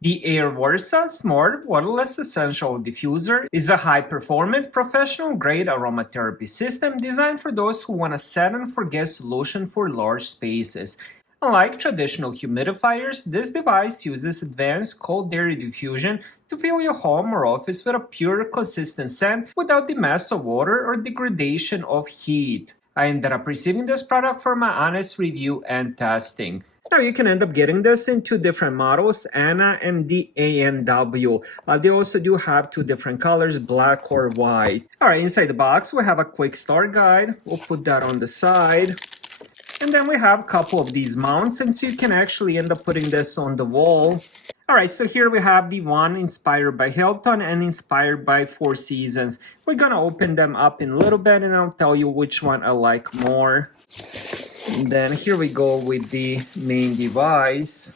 The AIRVERSA Smart Waterless Essential Diffuser is a high-performance, professional-grade aromatherapy system designed for those who want a set-and-forget solution for large spaces. Unlike traditional humidifiers, this device uses advanced cold-air diffusion to fill your home or office with a pure, consistent scent without the mess of water or degradation of heat. I ended up receiving this product for my honest review and testing. Now you can end up getting this in two different models, ANA and the ANW. They also do have two different colors, black or white. All right, inside the box we have a quick start guide. We'll put that on the side. And then we have a couple of these mounts, and so you can actually end up putting this on the wall. All right, so here we have the one inspired by Hilton and inspired by Four Seasons. We're gonna open them up in a little bit and I'll tell you which one I like more. And then here we go with the main device.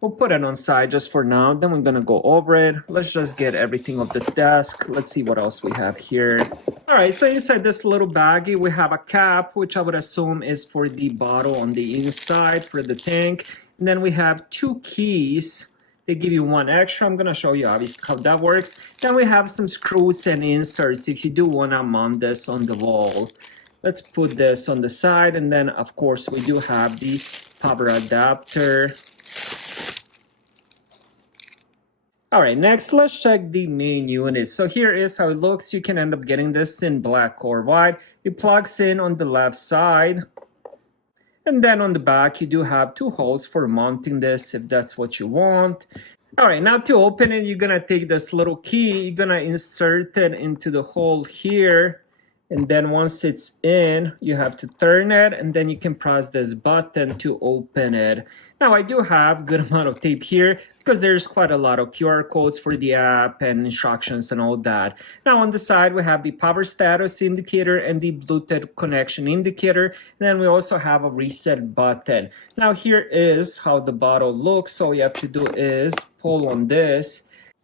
We'll put it on side just for now, then we're gonna go over it. Let's just get everything off the desk. Let's see what else we have here. All right, so inside this little baggie, we have a cap, which I would assume is for the bottle on the inside for the tank. And then we have two keys. They give you one extra. I'm gonna show you obviously how that works. Then we have some screws and inserts if you do wanna mount this on the wall. Let's put this on the side, and then of course we do have the power adapter. All right, next let's check the main unit. So here is how it looks. You can end up getting this in black or white. It plugs in on the left side. And then on the back, you do have two holes for mounting this if that's what you want. All right, now to open it, you're gonna take this little key, you're gonna insert it into the hole here. And then once it's in, you have to turn it, and then you can press this button to open it. Now I do have a good amount of tape here because there's quite a lot of QR codes for the app and instructions and all that. Now on the side, we have the power status indicator and the Bluetooth connection indicator. And then we also have a reset button. Now here is how the bottle looks. All you have to do is pull on this.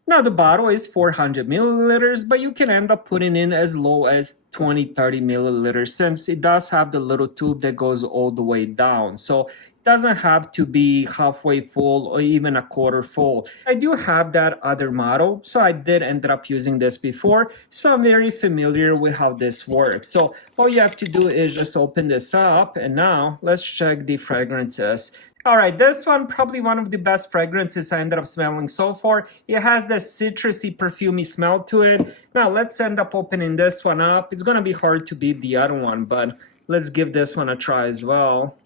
Now the bottle is 400 milliliters, but you can end up putting in as low as 20-30 milliliters since it does have the little tube that goes all the way down. So it doesn't have to be halfway full or even a quarter full. I do have that other model, so I did end up using this before, so I'm very familiar with how this works. So all you have to do is just open this up, and now let's check the fragrances. All right, this one, probably one of the best fragrances I ended up smelling so far. It has this citrusy, perfumey smell to it. Now, let's end up opening this one up. It's going to be hard to beat the other one, but let's give this one a try as well.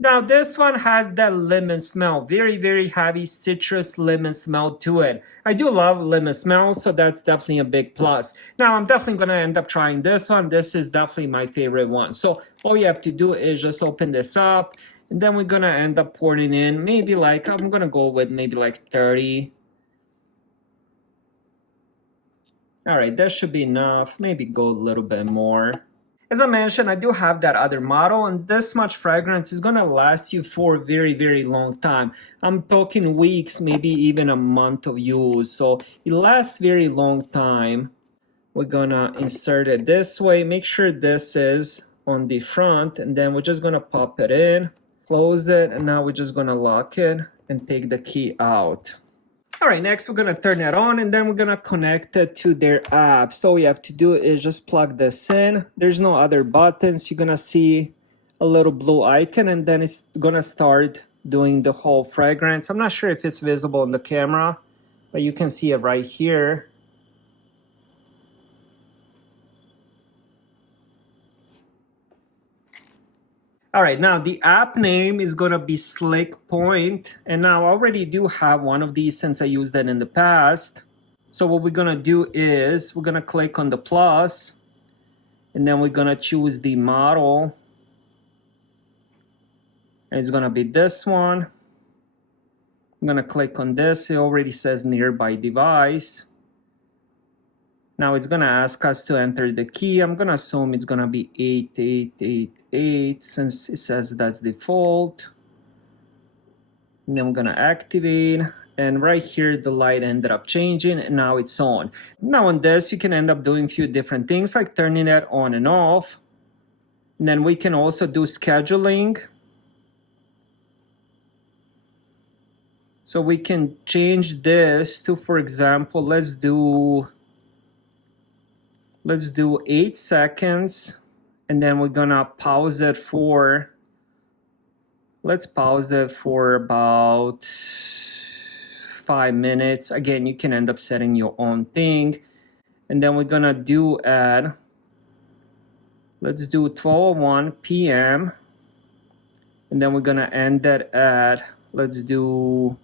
Now, this one has that lemon smell, very, very heavy citrus lemon smell to it. I do love lemon smell, so that's definitely a big plus. Now, I'm definitely going to end up trying this one. This is definitely my favorite one. So all you have to do is just open this up, and then we're going to end up pouring in maybe like, I'm going to go with maybe like 30. All right, that should be enough. Maybe go a little bit more. As I mentioned, I do have that other model, and this much fragrance is going to last you for a very, very long time. I'm talking weeks, maybe even a month of use. So it lasts very long time. We're going to insert it this way. Make sure this is on the front, and then we're just going to pop it in, close it, and now we're just going to lock it and take the key out. All right, next we're going to turn it on, and then we're going to connect it to their app. So all you have to do is just plug this in. There's no other buttons. You're going to see a little blue icon, and then it's going to start doing the whole fragrance. I'm not sure if it's visible on the camera, but you can see it right here. All right, now the app name is going to be Slick Point. And now I already do have one of these since I used that in the past. So what we're going to do is we're going to click on the plus, and then we're going to choose the model. And it's going to be this one. I'm going to click on this. It already says nearby device. Now it's going to ask us to enter the key. I'm going to assume it's going to be 8888 since it says that's default. And then I'm going to activate. And right here, the light ended up changing, and now it's on. Now on this, you can end up doing a few different things like turning it on and off. And then we can also do scheduling. So we can change this to, for example, let's do 8 seconds, and then we're gonna pause it for, let's pause it for about 5 minutes. Again, you can end up setting your own thing. And then we're gonna do at, let's do 12:01 p.m. And then we're gonna end that at, let's do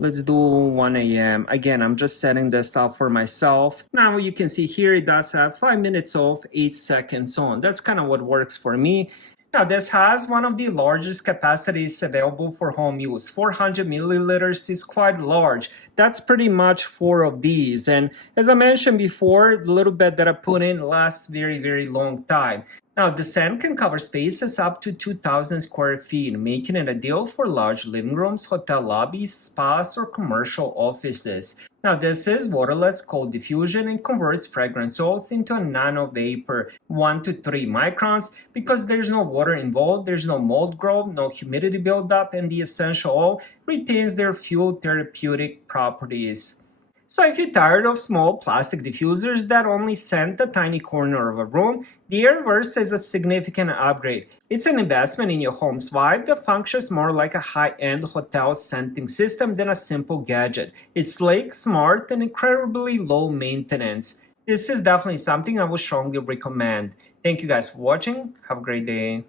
1 a.m. Again, I'm just setting this up for myself. Now you can see here it does have 5 minutes off, 8 seconds on. That's kind of what works for me. Now this has one of the largest capacities available for home use. 400 milliliters is quite large. That's pretty much 4 of these. And as I mentioned before, the little bit that I put in lasts very, very long time. Now, the sand can cover spaces up to 2,000 square feet, making it ideal for large living rooms, hotel lobbies, spas, or commercial offices. Now, this is waterless cold diffusion and converts fragrance oils into a nano vapor, 1 to 3 microns. Because there's no water involved, there's no mold growth, no humidity buildup, and the essential oil retains their fuel therapeutic properties. So if you're tired of small plastic diffusers that only scent a tiny corner of a room, the AIRVERSA is a significant upgrade. It's an investment in your home's vibe that functions more like a high-end hotel scenting system than a simple gadget. It's slick, smart, and incredibly low maintenance. This is definitely something I would strongly recommend. Thank you guys for watching. Have a great day.